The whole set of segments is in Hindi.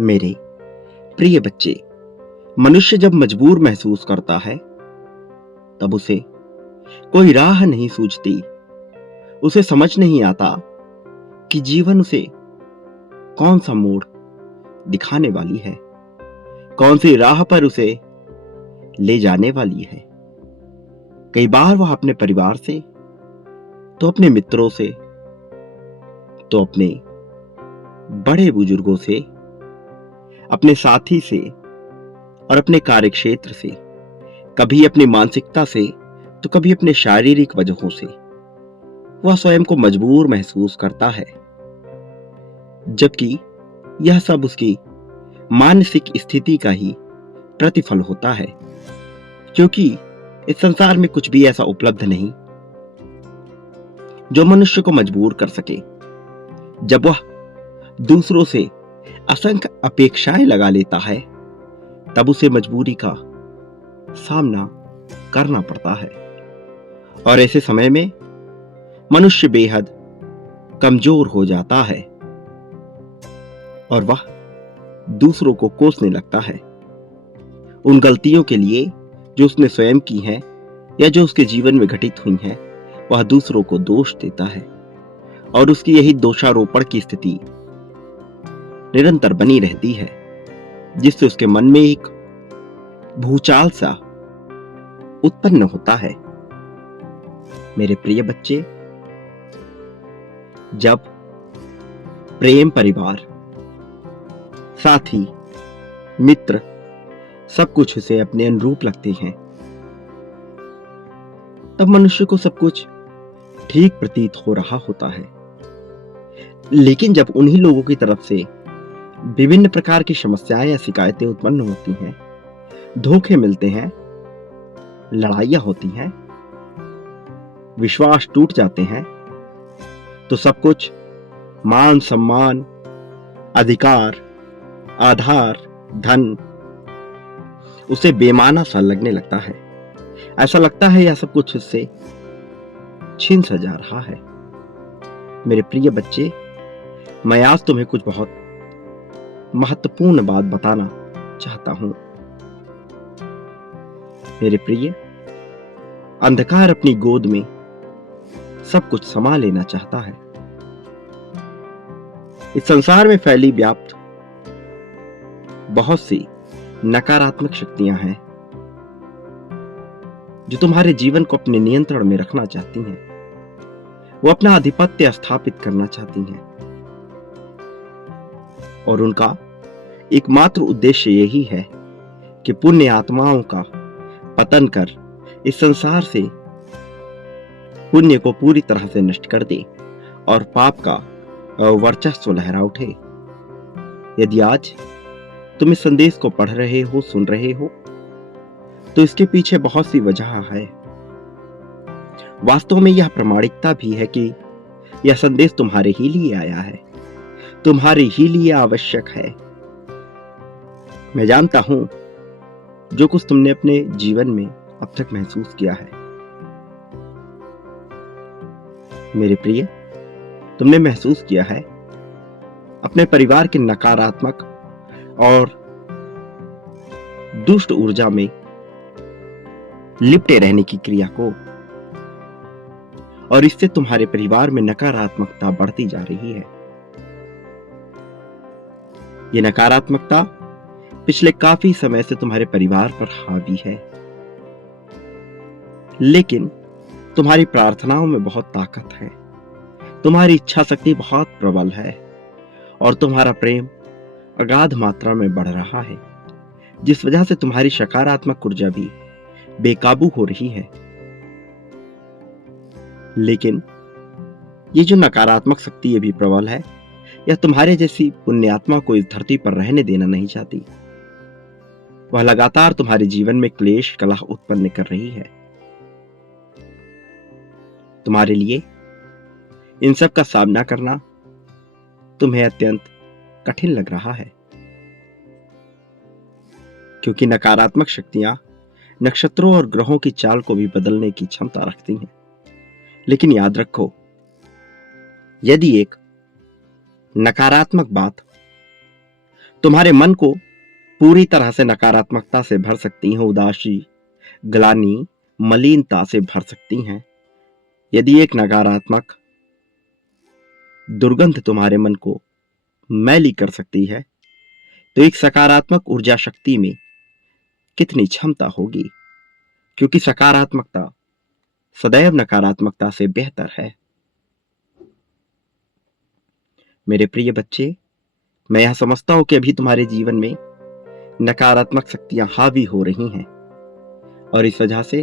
मेरे प्रिय बच्चे, मनुष्य जब मजबूर महसूस करता है तब उसे कोई राह नहीं सूझती। उसे समझ नहीं आता कि जीवन उसे कौन सा मोड़ दिखाने वाली है, कौन सी राह पर उसे ले जाने वाली है। कई बार वह अपने परिवार से, तो अपने मित्रों से, तो अपने बड़े बुजुर्गों से, अपने साथी से और अपने कार्यक्षेत्र से, कभी अपनी मानसिकता से तो कभी अपने शारीरिक वजहों से वह स्वयं को मजबूर महसूस करता है, जबकि यह सब उसकी मानसिक स्थिति का ही प्रतिफल होता है। क्योंकि इस संसार में कुछ भी ऐसा उपलब्ध नहीं जो मनुष्य को मजबूर कर सके। जब वह दूसरों से असंख्य अपेक्षाएं लगा लेता है तब उसे मजबूरी का सामना करना पड़ता है, और ऐसे समय में मनुष्य बेहद कमजोर हो जाता है और वह दूसरों को कोसने लगता है। उन गलतियों के लिए जो उसने स्वयं की हैं या जो उसके जीवन में घटित हुई हैं, वह दूसरों को दोष देता है और उसकी यही दोषारोपण की स्थिति निरंतर बनी रहती है, जिससे उसके मन में एक भूचाल सा उत्पन्न होता है। मेरे प्रिय बच्चे, जब प्रेम, परिवार, साथी, मित्र सब कुछ उसे अपने अनुरूप लगते हैं, तब मनुष्य को सब कुछ ठीक प्रतीत हो रहा होता है। लेकिन जब उन्हीं लोगों की तरफ से विभिन्न प्रकार की समस्याएं या शिकायतें उत्पन्न होती हैं, धोखे मिलते हैं, लड़ाइयां होती हैं, विश्वास टूट जाते हैं, तो सब कुछ मान, सम्मान, अधिकार, आधार, धन उसे बेमाना सा लगने लगता है। ऐसा लगता है यह सब कुछ उससे छीन सा जा रहा है। मेरे प्रिय बच्चे, मैं आज तुम्हें कुछ बहुत महत्वपूर्ण बात बताना चाहता हूं। मेरे प्रिय, अंधकार अपनी गोद में सब कुछ समा लेना चाहता है। इस संसार में फैली व्याप्त बहुत सी नकारात्मक शक्तियां हैं जो तुम्हारे जीवन को अपने नियंत्रण में रखना चाहती हैं। वो अपना आधिपत्य स्थापित करना चाहती हैं और उनका एकमात्र उद्देश्य यही है कि पुण्य आत्माओं का पतन कर इस संसार से पुण्य को पूरी तरह से नष्ट कर दे और पाप का वर्चस्व लहरा उठे। यदि आज तुम इस संदेश को पढ़ रहे हो, सुन रहे हो, तो इसके पीछे बहुत सी वजह है। वास्तव में यह प्रामाणिकता भी है कि यह संदेश तुम्हारे ही लिए आया है, तुम्हारे ही लिए आवश्यक है। मैं जानता हूं जो कुछ तुमने अपने जीवन में अब तक महसूस किया है। मेरे प्रिय, तुमने महसूस किया है अपने परिवार के नकारात्मक और दुष्ट ऊर्जा में लिपटे रहने की क्रिया को, और इससे तुम्हारे परिवार में नकारात्मकता बढ़ती जा रही है। यह नकारात्मकता पिछले काफी समय से तुम्हारे परिवार पर हावी है, लेकिन तुम्हारी प्रार्थनाओं में बहुत ताकत है, तुम्हारी इच्छा शक्ति बहुत प्रबल है और तुम्हारा प्रेम अगाध मात्रा में बढ़ रहा है, जिस वजह से तुम्हारी सकारात्मक ऊर्जा भी बेकाबू हो रही है। लेकिन ये जो नकारात्मक शक्ति ये भी प्रबल है, यह तुम्हारे जैसी पुण्यात्मा को इस धरती पर रहने देना नहीं चाहती। वह लगातार तुम्हारे जीवन में क्लेश, कलह उत्पन्न कर रही है। तुम्हारे लिए इन सब का सामना करना तुम्हें अत्यंत कठिन लग रहा है, क्योंकि नकारात्मक शक्तियां नक्षत्रों और ग्रहों की चाल को भी बदलने की क्षमता रखती हैं। लेकिन याद रखो, यदि एक नकारात्मक बात तुम्हारे मन को पूरी तरह से नकारात्मकता से भर सकती हैं, उदासी, ग्लानि, मलिनता से भर सकती हैं। यदि एक नकारात्मक दुर्गंध तुम्हारे मन को मैली कर सकती है, तो एक सकारात्मक ऊर्जा शक्ति में कितनी क्षमता होगी, क्योंकि सकारात्मकता सदैव नकारात्मकता से बेहतर है। मेरे प्रिय बच्चे, मैं यह समझता हूं कि अभी तुम्हारे जीवन में नकारात्मक शक्तियां हावी हो रही हैं और इस वजह से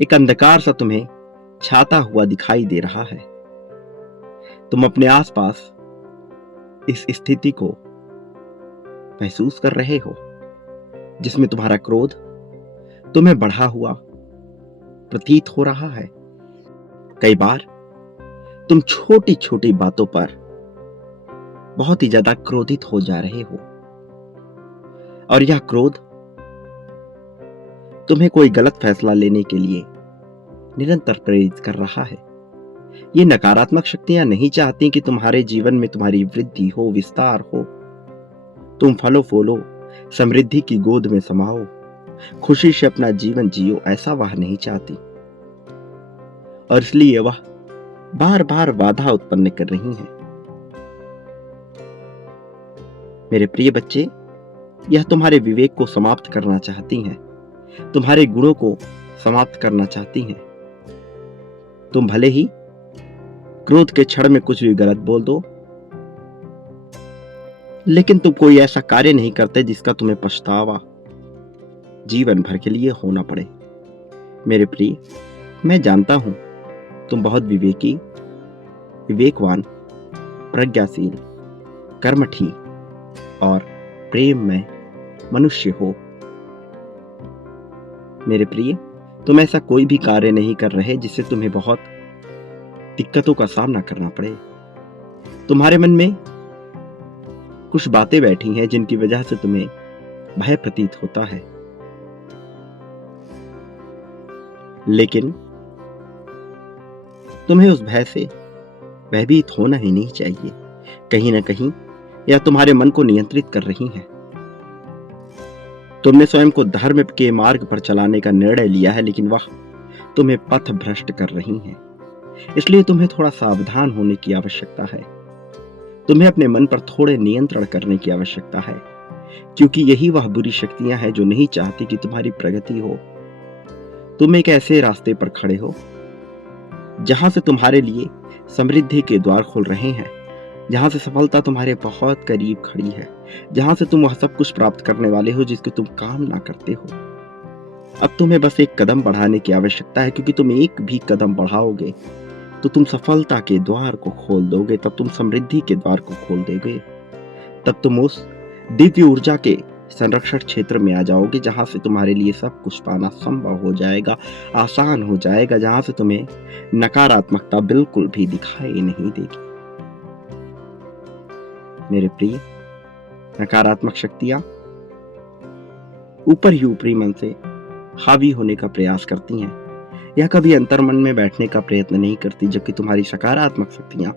एक अंधकार सा तुम्हें छाता हुआ दिखाई दे रहा है। तुम अपने आसपास इस स्थिति को महसूस कर रहे हो जिसमें तुम्हारा क्रोध तुम्हें बढ़ा हुआ प्रतीत हो रहा है। कई बार तुम छोटी छोटी बातों पर बहुत ही ज्यादा क्रोधित हो जा रहे हो और यह क्रोध तुम्हें कोई गलत फैसला लेने के लिए निरंतर प्रेरित कर रहा है। ये नकारात्मक शक्तियां नहीं चाहती कि तुम्हारे जीवन में तुम्हारी वृद्धि हो, विस्तार हो, तुम फलो फूलो, समृद्धि की गोद में समाओ, खुशी से अपना जीवन जियो, ऐसा वह नहीं चाहती और इसलिए वह बार बार बाधा उत्पन्न कर रही हैं। मेरे प्रिय बच्चे, यह तुम्हारे विवेक को समाप्त करना चाहती हैं, तुम्हारे गुणों को समाप्त करना चाहती हैं। तुम भले ही क्रोध के क्षण में कुछ भी गलत बोल दो, लेकिन तुम कोई ऐसा कार्य नहीं करते जिसका तुम्हें पछतावा जीवन भर के लिए होना पड़े। मेरे प्रिय, मैं जानता हूं तुम बहुत विवेकी, विवेकवान, प्रज्ञाशील, कर्मठी और प्रेम में मनुष्य हो। मेरे प्रिय, तुम ऐसा कोई भी कार्य नहीं कर रहे जिससे तुम्हें बहुत दिक्कतों का सामना करना पड़े। तुम्हारे मन में कुछ बातें बैठी हैं जिनकी वजह से तुम्हें भय प्रतीत होता है, लेकिन तुम्हें उस भय से भयभीत होना ही नहीं चाहिए। कहीं ना कहीं यह तुम्हारे मन को नियंत्रित कर रही है। तुमने स्वयं को धर्म के मार्ग पर चलाने का निर्णय लिया है, लेकिन वह तुम्हें पथ भ्रष्ट कर रही हैं। इसलिए तुम्हें थोड़ा सावधान होने की आवश्यकता है। तुम्हें अपने मन पर थोड़े नियंत्रण करने की आवश्यकता है, क्योंकि यही वह बुरी शक्तियां हैं जो नहीं चाहती कि तुम्हारी प्रगति हो। तुम एक ऐसे रास्ते पर खड़े हो जहां से तुम्हारे लिए समृद्धि के द्वार खुल रहे हैं, जहां से सफलता तुम्हारे बहुत करीब खड़ी है, जहां से तुम वह सब कुछ प्राप्त करने वाले हो जिसकी तुम कामना करते हो। अब तुम्हें बस एक कदम बढ़ाने की आवश्यकता है, क्योंकि तुम एक भी कदम बढ़ाओगे तो तुम सफलता के द्वार को खोल दोगे, तब तुम समृद्धि के द्वार को खोल दोगे, तब तुम उस दिव्य ऊर्जा के संरक्षण क्षेत्र में आ जाओगे जहां से तुम्हारे लिए सब कुछ पाना संभव हो जाएगा, आसान हो जाएगा, जहां से तुम्हें नकारात्मकता बिल्कुल भी दिखाई नहीं देगी। मेरे प्रिय, नकारात्मक शक्तियां ऊपर ही ऊपरी मन से हावी होने का प्रयास करती हैं। यह कभी अंतर्मन में बैठने का प्रयत्न नहीं करती, जबकि तुम्हारी सकारात्मक शक्तियां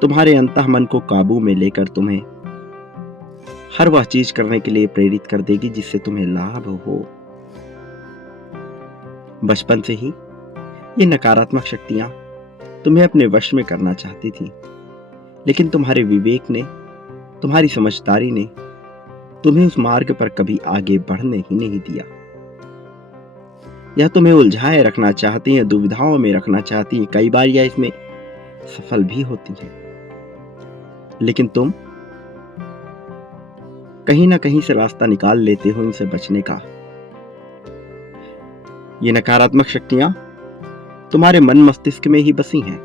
तुम्हारे अंतः मन को काबू में लेकर तुम्हें हर वह चीज करने के लिए प्रेरित कर देगी जिससे तुम्हें लाभ हो। बचपन से ही ये नकारात्मक शक्तियां तुम्हें अपने वश में करना चाहती थी, लेकिन तुम्हारे विवेक ने, तुम्हारी समझदारी ने तुम्हें उस मार्ग पर कभी आगे बढ़ने ही नहीं दिया। यह तुम्हें उलझाए रखना चाहती है, दुविधाओं में रखना चाहती है। कई बार यह इसमें सफल भी होती है, लेकिन तुम कहीं ना कहीं से रास्ता निकाल लेते हो इनसे बचने का। ये नकारात्मक शक्तियां तुम्हारे मन मस्तिष्क में ही बसी हैं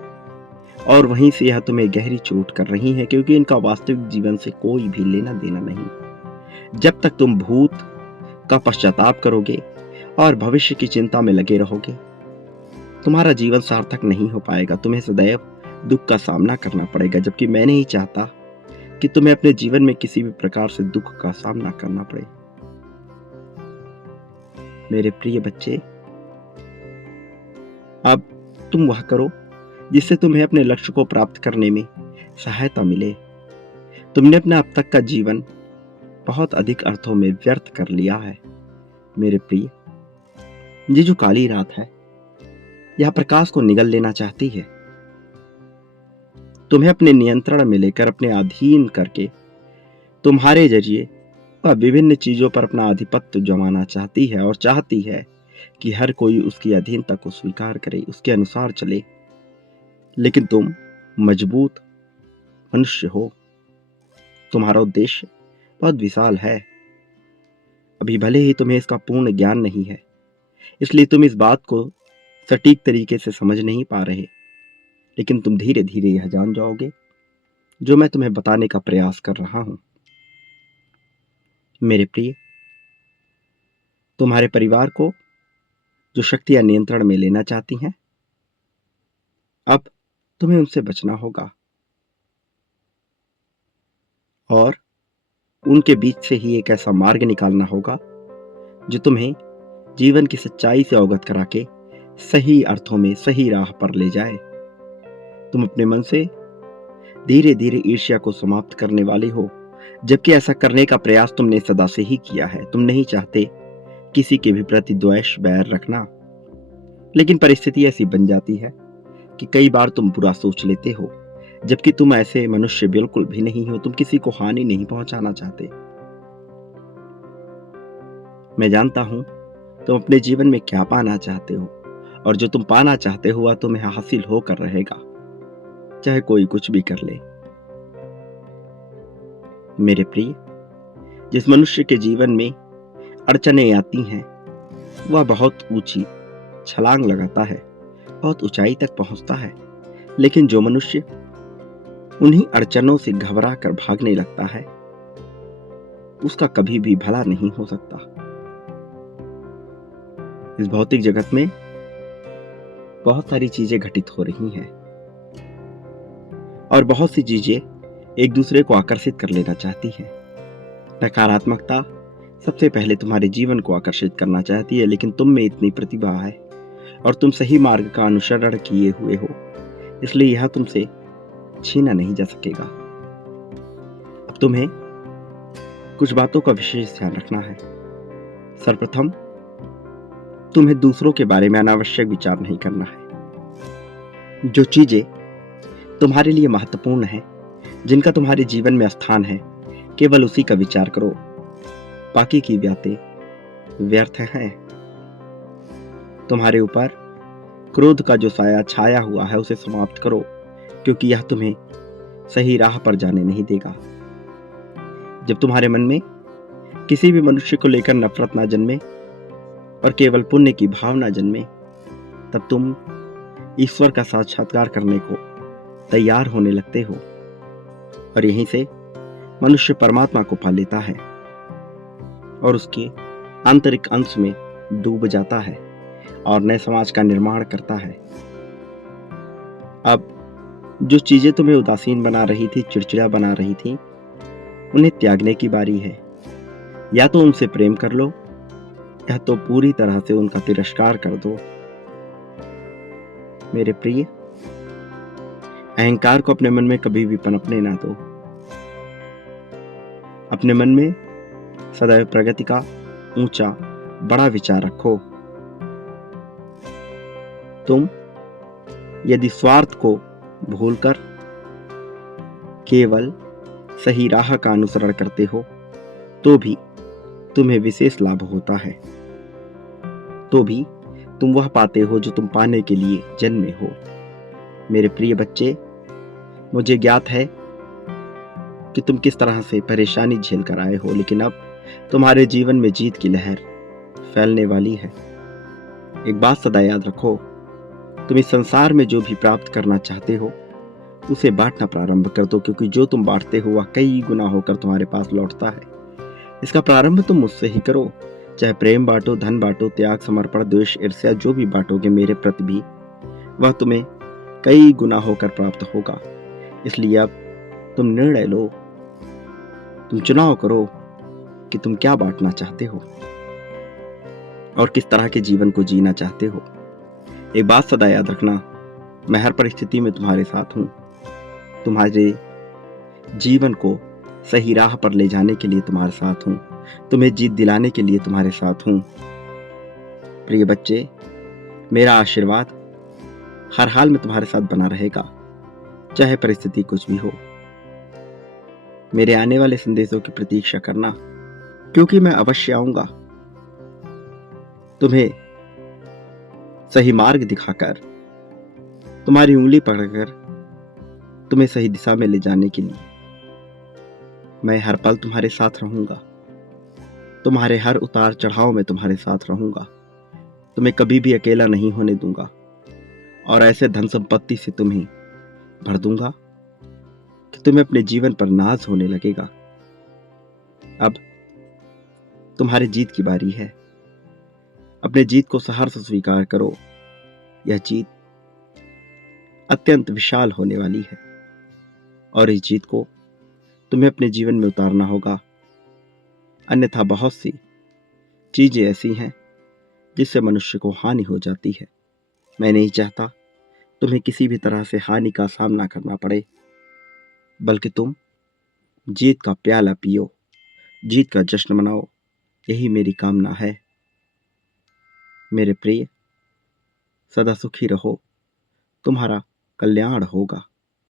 और वहीं से यह तुम्हें गहरी चोट कर रही हैं, क्योंकि इनका वास्तविक जीवन से कोई भी लेना देना नहीं। जब तक तुम भूत का पश्चाताप करोगे और भविष्य की चिंता में लगे रहोगे, तुम्हारा जीवन सार्थक नहीं हो पाएगा। तुम्हें सदैव दुख का सामना करना पड़ेगा, जबकि मैं नहीं चाहता कि तुम्हें अपने जीवन में किसी भी प्रकार से दुख का सामना करना पड़े। मेरे प्रिय बच्चे, अब तुम वह करो जिससे तुम्हें अपने लक्ष्य को प्राप्त करने में सहायता मिले। तुमने अपना अब तक का जीवन बहुत अधिक अर्थों में व्यर्थ कर लिया है। मेरे प्रिय, ये जो काली रात है यह प्रकाश को निगल लेना चाहती है, तुम्हें अपने नियंत्रण में लेकर, अपने अधीन करके तुम्हारे जरिए वह विभिन्न चीजों पर अपना आधिपत्य जमाना चाहती है और चाहती है कि हर कोई उसकी अधीनता को स्वीकार करे, उसके अनुसार चले। लेकिन तुम मजबूत मनुष्य हो, तुम्हारा उद्देश्य बहुत विशाल है। अभी भले ही तुम्हें इसका पूर्ण ज्ञान नहीं है, इसलिए तुम इस बात को सटीक तरीके से समझ नहीं पा रहे, लेकिन तुम धीरे धीरे यह जान जाओगे जो मैं तुम्हें बताने का प्रयास कर रहा हूं। मेरे प्रिय, तुम्हारे परिवार को जो शक्तियां नियंत्रण में लेना चाहती हैं, अब तुम्हें उनसे बचना होगा और उनके बीच से ही एक ऐसा मार्ग निकालना होगा जो तुम्हें जीवन की सच्चाई से अवगत करा के सही अर्थों में सही राह पर ले जाए। तुम अपने मन से धीरे धीरे ईर्ष्या को समाप्त करने वाले हो, जबकि ऐसा करने का प्रयास तुमने सदा से ही किया है। तुम नहीं चाहते किसी के भी प्रति द्वेष बैर रखना, लेकिन परिस्थिति ऐसी बन जाती है कि कई बार तुम बुरा सोच लेते हो, जबकि तुम ऐसे मनुष्य बिल्कुल भी नहीं हो। तुम किसी को हानि नहीं पहुंचाना चाहते। मैं जानता हूं तुम अपने जीवन में क्या पाना चाहते हो, और जो तुम पाना चाहते हो वह तुम्हें हासिल होकर रहेगा, चाहे कोई कुछ भी कर ले। मेरे प्रिय, जिस मनुष्य के जीवन में अड़चनें आती हैं वह बहुत ऊंची छलांग लगाता है, बहुत ऊंचाई तक पहुंचता है, लेकिन जो मनुष्य उन्हीं अड़चनों से घबरा कर भागने लगता है उसका कभी भी भला नहीं हो सकता। इस भौतिक जगत में बहुत सारी चीजें घटित हो रही हैं और बहुत सी चीजें एक दूसरे को आकर्षित कर लेना चाहती हैं। नकारात्मकता सबसे पहले तुम्हारे जीवन को आकर्षित करना चाहती है, लेकिन तुम में इतनी प्रतिभा है और तुम सही मार्ग का अनुसरण किए हुए हो, इसलिए यह तुमसे छीना नहीं जा सकेगा। अब तुम्हें कुछ बातों का विशेष ध्यान रखना है। सर्वप्रथम, तुम्हें दूसरों के बारे में अनावश्यक विचार नहीं करना है। जो चीजें तुम्हारे लिए महत्वपूर्ण हैं, जिनका तुम्हारे जीवन में स्थान है, केवल उसी का विचार करो। बाकी की बातें व्यर्थ हैं। तुम्हारे ऊपर क्रोध का जो साया छाया हुआ है उसे समाप्त करो, क्योंकि यह तुम्हें सही राह पर जाने नहीं देगा। जब तुम्हारे मन में किसी भी मनुष्य को लेकर नफरत ना जन्मे और केवल पुण्य की भावना जन्मे, तब तुम ईश्वर का साक्षात्कार करने को तैयार होने लगते हो और यहीं से मनुष्य परमात्मा को पा लेता है और उसके आंतरिक अंश में डूब जाता है और नए समाज का निर्माण करता है। अब जो चीजें तुम्हें उदासीन बना रही थी, चिड़चिड़ा बना रही थी, उन्हें त्यागने की बारी है। या तो उनसे प्रेम कर लो या तो पूरी तरह से उनका तिरस्कार कर दो। मेरे प्रिय, अहंकार को अपने मन में कभी भी पनपने ना दो। अपने मन में सदैव प्रगति का ऊंचा बड़ा विचार रखो। तुम यदि स्वार्थ को भूलकर केवल सही राह का अनुसरण करते हो तो भी तुम्हें विशेष लाभ होता है, तो भी तुम वह पाते हो जो तुम पाने के लिए जन्मे हो। मेरे प्रिय बच्चे, मुझे ज्ञात है कि तुम किस तरह से परेशानी झेल कर आए हो, लेकिन अब तुम्हारे जीवन में जीत की लहर फैलने वाली है। एक बात सदा याद रखो, तुम इस संसार में जो भी प्राप्त करना चाहते हो उसे बांटना प्रारंभ कर दो, क्योंकि जो तुम बांटते हो वह कई गुना होकर तुम्हारे पास लौटता है। इसका प्रारंभ तुम मुझसे ही करो। चाहे प्रेम बांटो, धन बांटो, त्याग, समर्पण, द्वेष, ईर्ष्या, जो भी बांटोगे मेरे प्रति भी, वह तुम्हें कई गुना होकर प्राप्त होगा। इसलिए अब तुम निर्णय लो, तुम चुनाव करो कि तुम क्या बांटना चाहते हो और किस तरह के जीवन को जीना चाहते हो। एक बात सदा याद रखना, मैं हर परिस्थिति में तुम्हारे साथ हूं। तुम्हारे जीवन को सही राह पर ले जाने के लिए तुम्हारे साथ हूं, तुम्हें जीत दिलाने के लिए तुम्हारे साथ हूं। प्रिय बच्चे, मेरा आशीर्वाद हर हाल में तुम्हारे साथ बना रहेगा, चाहे परिस्थिति कुछ भी हो। मेरे आने वाले संदेशों की प्रतीक्षा करना, क्योंकि मैं अवश्य आऊंगा तुम्हें सही मार्ग दिखाकर, तुम्हारी उंगली पकड़कर तुम्हें सही दिशा में ले जाने के लिए। मैं हर पल तुम्हारे साथ रहूंगा, तुम्हारे हर उतार चढ़ाव में तुम्हारे साथ रहूंगा, तुम्हें कभी भी अकेला नहीं होने दूंगा और ऐसे धन संपत्ति से तुम्हें भर दूंगा कि तुम्हें अपने जीवन पर नाज होने लगेगा। अब तुम्हारी जीत की बारी है। अपने जीत को सहर्ष से स्वीकार करो। यह जीत अत्यंत विशाल होने वाली है और इस जीत को तुम्हें अपने जीवन में उतारना होगा, अन्यथा बहुत सी चीजें ऐसी हैं जिससे मनुष्य को हानि हो जाती है। मैं नहीं चाहता तुम्हें किसी भी तरह से हानि का सामना करना पड़े, बल्कि तुम जीत का प्याला पियो, जीत का जश्न मनाओ। यही मेरी कामना है। मेरे प्रिय, सदा सुखी रहो, तुम्हारा कल्याण होगा।